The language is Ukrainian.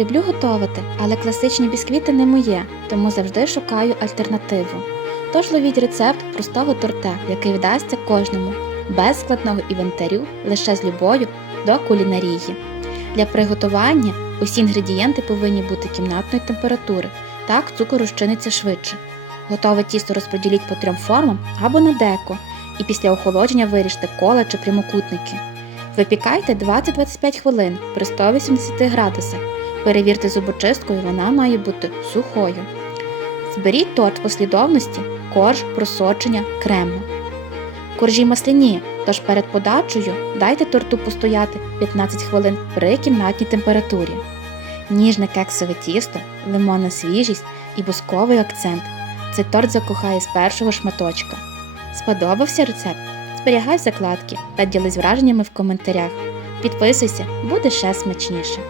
Люблю готувати, але класичні бісквіти не моє, тому завжди шукаю альтернативу. Тож ловіть рецепт простого торте, який вдасться кожному, без складного інвентарю, лише з любов'ю до кулінарії. Для приготування усі інгредієнти повинні бути кімнатної температури, так цукор розчиниться швидше. Готове тісто розподіліть по трьом формам або на деко, і після охолодження виріжте кола чи прямокутники. Випікайте 20-25 хвилин при 180 градусах. Перевірте зубочисткою, вона має бути сухою. Зберіть торт послідовності корж, просочення, крему. Коржі масляні, тож перед подачею дайте торту постояти 15 хвилин при кімнатній температурі. Ніжне кексове тісто, лимонна свіжість і бусковий акцент. Цей торт закохає з першого шматочка. Сподобався рецепт? Зберігай закладки та ділись враженнями в коментарях. Підписуйся, буде ще смачніше.